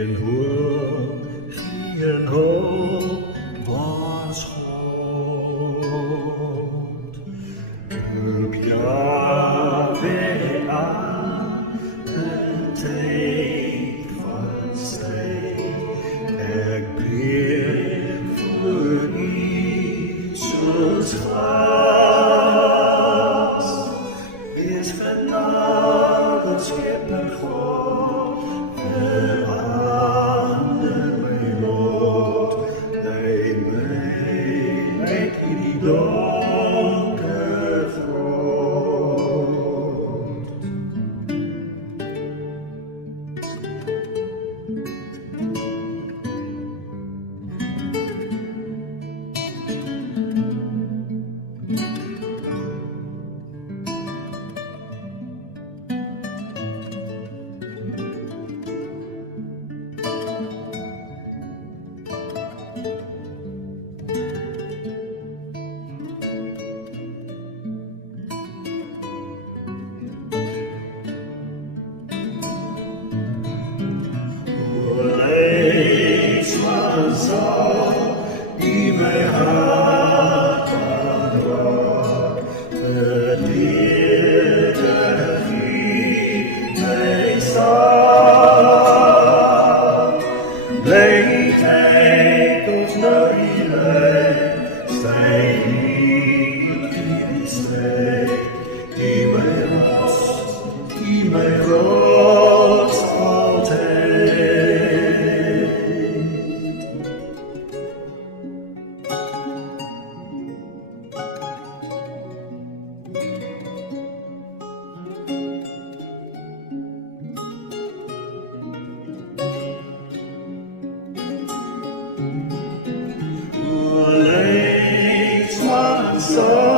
Geen hoor, geen hoop was God. Roep Yahweh aan, een tijd van strijd. Ik bid voor Jezus gras. Is genade, schepper God, verander mijn lot. Leid mij uit die donker grot. Zal die mij hart aanraakt, verdierig in mij staat. Blijheid of naailij, stijg niet in die strijd, die mij rots altijd. So